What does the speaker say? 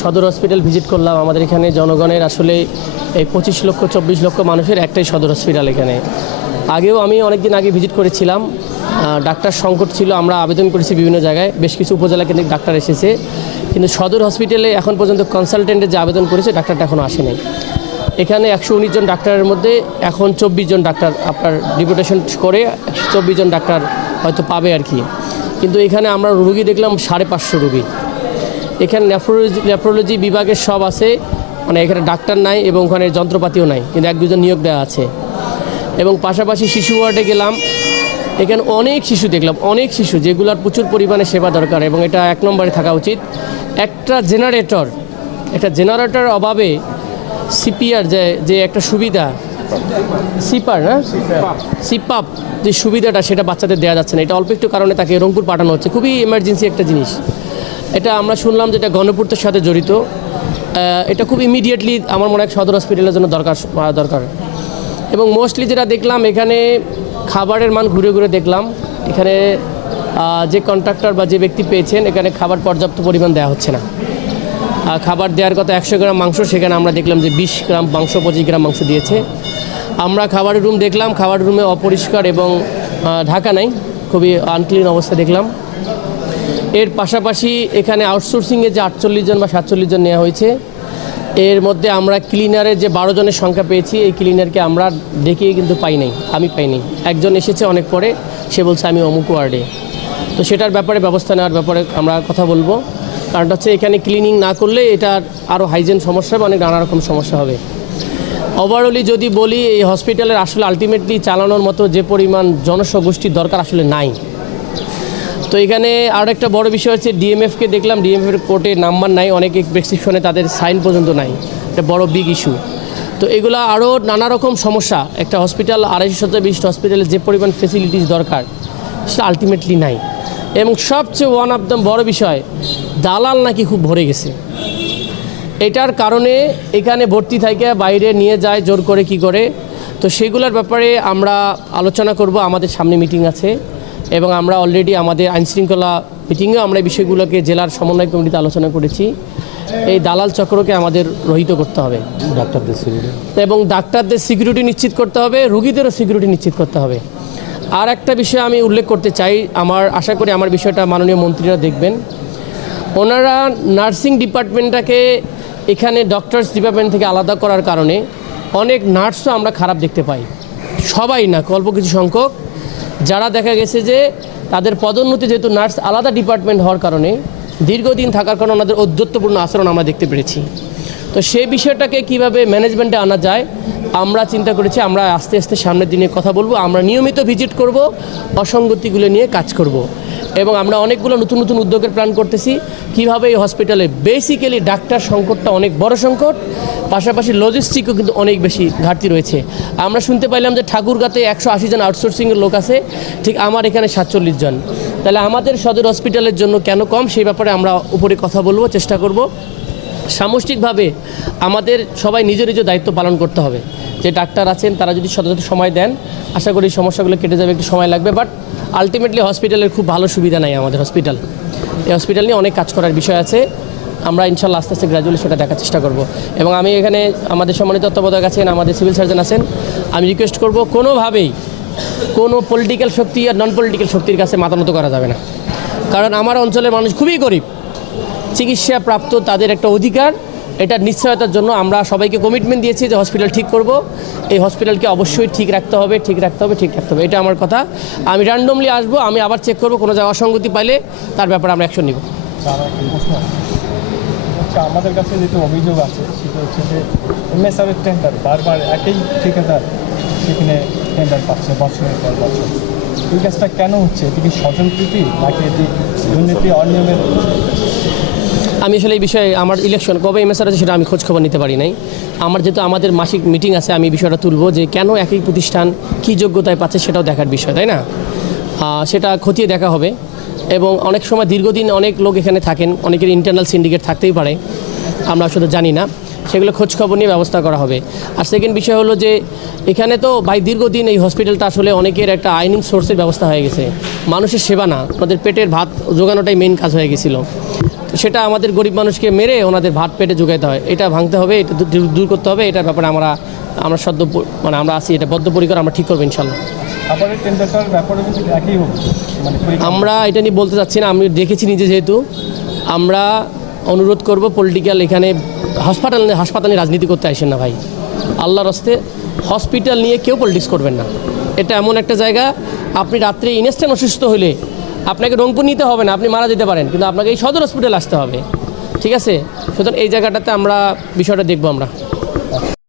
সদর hospital visit করলাম। আমাদের এখানে জনগণের আসলে এই 25 লক্ষ 24 লক্ষ মানুষের একটাই সদর হসপিটাল। এখানে আগেও আমি অনেকদিন আগে ভিজিট করেছিলাম, ডাক্তার সংকট ছিল, আমরা আবেদন করেছি বিভিন্ন জায়গায়, বেশ কিছু উপজেলা কেন্দ্রিক ডাক্তার এসেছে, কিন্তু সদর হসপিটালে এখন পর্যন্ত কনসালটেন্টের যে আবেদন করেছে ডাক্তারটা এখনও আসেনি। এখানে 119 জন ডাক্তারের মধ্যে এখন 24 জন ডাক্তার আপনার ডিপুটেশন করে 24 জন ডাক্তার হয়তো পাবে আর কি। কিন্তু এখানে আমরা রুগী দেখলাম 550 রুগী। এখানে নেফ্রোলজি বিভাগের সব আছে, মানে এখানে ডাক্তার নাই এবং ওখানে যন্ত্রপাতিও নাই, কিন্তু 1-2 জন নিয়োগ দেওয়া আছে। এবং পাশাপাশি শিশু ওয়ার্ডে গেলাম, এখানে অনেক শিশু দেখলাম, অনেক শিশু যেগুলোর প্রচুর পরিমাণে সেবা দরকার এবং এটা 1 নম্বরে থাকা উচিত। একটা জেনারেটর অভাবে সিপিআর যে একটা সুবিধা, সিপাপ যে সুবিধাটা সেটা বাচ্চাদের দেওয়া যাচ্ছে না। এটা অল্প একটু কারণে তাকে রংপুর পাঠানো হচ্ছে, খুবই এমার্জেন্সি একটা জিনিস। এটা আমরা শুনলাম যেটা গণপূর্তের সাথে জড়িত। এটা খুব ইমিডিয়েটলি আমার মনে হয় সদর হসপিটালের জন্য দরকার। এবং মোস্টলি যেটা দেখলাম এখানে খাবারের মান ঘুরে ঘুরে দেখলাম, এখানে যে কন্ট্রাক্টর বা যে ব্যক্তি পেয়েছেন এখানে খাবার পর্যাপ্ত পরিমাণ দেওয়া হচ্ছে না। খাবার দেওয়ার কথা 100 গ্রাম মাংস, সেখানে আমরা দেখলাম যে 20 গ্রাম মাংস 25 গ্রাম মাংস দিয়েছে। আমরা খাবারের রুম দেখলাম, খাবার রুমে অপরিষ্কার এবং ঢাকা নাই, খুবই আনক্লিন অবস্থা দেখলাম। এর পাশাপাশি এখানে আউটসোর্সিংয়ে যে 48 জন বা 47 জন নেওয়া হয়েছে, এর মধ্যে আমরা ক্লিনারের যে 12 জনের সংখ্যা পেয়েছি, এই ক্লিনারকে আমরা ডেকেই কিন্তু আমি পাইনি। একজন এসেছে অনেক পরে, সে বলছে আমি অমুক ওয়ার্ডে। তো সেটার ব্যাপারে ব্যবস্থা নেওয়ার ব্যাপারে আমরা কথা বলবো, কারণটা হচ্ছে এখানে ক্লিনিং না করলে এটার আরও হাইজেন সমস্যা হবে, অনেক নানা রকম সমস্যা হবে। ওভারঅলি যদি বলি, এই হসপিটালের আসলে আলটিমেটলি চালানোর মতো যে পরিমাণ জনসমষ্টির দরকার আসলে নাই। তো এখানে আরও একটা বড় বিষয় হচ্ছে ডিএমএফকে দেখলাম, ডিএমএফের কোর্টে নাম্বার নাই, অনেক প্রেসক্রিপশনে তাদের সাইন পর্যন্ত নাই, একটা বড় বিগ ইস্যু। তো এগুলো আরও নানা রকম সমস্যা। একটা হসপিটাল 250 শয্যা বিশিষ্ট হসপিটালে যে পরিমাণ ফেসিলিটিস দরকার সেটা আলটিমেটলি নাই। এবং সবচেয়ে ওয়ান অফ দ্য বড় বিষয়, দালাল নাকি খুব ভরে গেছে। এটার কারণে এখানে ভর্তি থেকে বাইরে নিয়ে যায় জোর করে কি করে। তো সেগুলোর ব্যাপারে আমরা আলোচনা করব, আমাদের সামনে মিটিং আছে এবং আমরা অলরেডি আমাদের আইনশৃঙ্খলা মিটিংয়েও আমরা এই বিষয়গুলোকে জেলার সমন্বয় কমিটিতে আলোচনা করেছি। এই দালাল চক্রকে আমাদের রহিত করতে হবে, ডাক্তারদের সিকিউরিটি নিশ্চিত করতে হবে, রুগীদেরও সিকিউরিটি নিশ্চিত করতে হবে। আর একটা বিষয় আমি উল্লেখ করতে চাই, আশা করি আমার বিষয়টা মাননীয় মন্ত্রীরা দেখবেন। ওনারা নার্সিং ডিপার্টমেন্টটাকে এখানে ডক্টরস ডিপার্টমেন্ট থেকে আলাদা করার কারণে অনেক নার্সও আমরা খারাপ দেখতে পাই, সবাই না, অল্প কিছু সংখ্যক যারা দেখা গেছে যে তাদের পদোন্নতি, যেহেতু নার্স আলাদা ডিপার্টমেন্ট হওয়ার কারণে দীর্ঘদিন থাকার কারণে ওনাদের ঔদ্ধত্যপূর্ণ আচরণ আমরা দেখতে পেরেছি। তো সেই বিষয়টাকে কিভাবে ম্যানেজমেন্টে আনা যায় আমরা চিন্তা করেছি। আমরা আস্তে আস্তে সামনের দিনে কথা বলবো, আমরা নিয়মিত ভিজিট করব, অসঙ্গতিগুলো নিয়ে কাজ করব এবং আমরা অনেকগুলো নতুন নতুন উদ্যোগের প্ল্যান করতেছি কিভাবে এই হসপিটালে বেসিক্যালি ডাক্তার সংকটটা অনেক বড় সংকট, পাশাপাশি লজিস্টিকও কিন্তু অনেক বেশি ঘাটতি রয়েছে। আমরা শুনতে পাইলাম যে ঠাকুরগাঁতে 180 জন আউটসোর্সিংয়ের লোক আছে, ঠিক আমার এখানে 47 জন। তাহলে আমাদের সদর হসপিটালের জন্য কেন কম, সেই ব্যাপারে আমরা উপরে কথা বলবো, চেষ্টা করব। সামষ্টিকভাবে আমাদের সবাই নিজ নিজ দায়িত্ব পালন করতে হবে। যে ডাক্তার আছেন তারা যদি যথাযথ সময় দেন, আশা করি সমস্যাগুলো কেটে যাবে, একটু সময় লাগবে। বাট আলটিমেটলি হসপিটালের খুব ভালো সুবিধা নাই আমাদের হসপিটাল। এই হসপিটাল নিয়ে অনেক কাজ করার বিষয় আছে, আমরা ইনশাল্লাহ আস্তে আস্তে গ্র্যাজুয়ালি সেটা দেখার চেষ্টা করব। এবং আমি এখানে আমাদের সম্মানিত তত্ত্বাবধায়ক আছেন, আমাদের সিভিল সার্জন আছেন, আমি রিকোয়েস্ট করব কোনোভাবেই কোনো পলিটিক্যাল শক্তি আর নন পলিটিক্যাল শক্তির কাছে মাথা নত করা যাবে না। কারণ আমার অঞ্চলের মানুষ খুবই গরিব, চিকিৎসা প্রাপ্ত তাদের একটা অধিকার, এটার নিশ্চয়তার জন্য আমরা সবাইকে কমিটমেন্ট দিয়েছি যে হসপিটাল ঠিক করব, এই হসপিটালকে অবশ্যই ঠিক রাখতে হবে। এটা আমার কথা। আমি র্যান্ডমলি আসবো, আমি আবার চেক করব, কোনো জায়গায় অসঙ্গতি পাইলে তার ব্যাপারে আমরা অ্যাকশন নিব। আমাদের কাছে যেটা অভিযোগ আছে সেটা হচ্ছে যে এমএসআরের টেন্ডার বারবার একই ঠিকাদার সেখানে টেন্ডার পাচ্ছে বছরের পর বছর। এই কাজটা কেন হচ্ছে? এটি কি স্বজনপ্রীতি নাকি এটি দুর্নীতি অনিয়মের? আমি আসলে এই বিষয়ে আমার ইলেকশন কবে এমএসআর আছে সেটা আমি খোঁজখবর নিতে পারি নাই। যেহেতু আমাদের মাসিক মিটিং আছে, আমি বিষয়টা তুলব যে কেন একই প্রতিষ্ঠান কী যোগ্যতায় পাচ্ছে সেটাও দেখার বিষয়, তাই না? সেটা খতিয়ে দেখা হবে। এবং অনেক সময় দীর্ঘদিন অনেক লোক এখানে থাকেন, অনেকের ইন্টারনাল সিন্ডিকেট থাকতেই পারে, আমরা শুধু জানি না, সেগুলো খোঁজখবর নিয়ে ব্যবস্থা করা হবে। আর সেকেন্ড বিষয় হলো যে এখানে তো দীর্ঘদিন এই হসপিটালটা আসলে অনেকের একটা আর্নিং সোর্সের ব্যবস্থা হয়ে গেছে, মানুষের সেবা না, আমাদের পেটের ভাত জোগানোটাই মেইন কাজ হয়ে গেছিলো। তো তো সেটা আমাদের গরিব মানুষকে মেরে ওনাদের ভাত পেটে যোগাইতে হয়, এটা ভাঙতে হবে, এটা দূর করতে হবে। এটার ব্যাপারে আমরা মানে আমরা আছি, এটা বদ্ধপরিকর, আমরা ঠিক করবো ইনশাল্লাহ। খাবারের টেন্ডারটার ব্যাপারে কিন্তু একই হোক, মানে আমরা এটা নিয়ে বলতে চাচ্ছি না, আমি দেখেছি নিজে, যেহেতু আমরা অনুরোধ করব পলিটিক্যাল এখানে হাসপাতালে রাজনীতি করতে আসেন না ভাই, আল্লাহর রাস্তে হসপিটাল নিয়ে কেউ পলিটিক্স করবেন না। এটা এমন একটা জায়গা, আপনি রাত্রে ইনস্ট্যান্ট অসুস্থ হলে আপনাকে রংপুর নিতে হবে না, আপনি মারা যেতে পারেন, কিন্তু আপনাকে এই সদর হসপিটাল আসতে হবে, ঠিক আছে? সুতরাং এই জায়গাটাতে আমরা বিষয়টা দেখবো আমরা।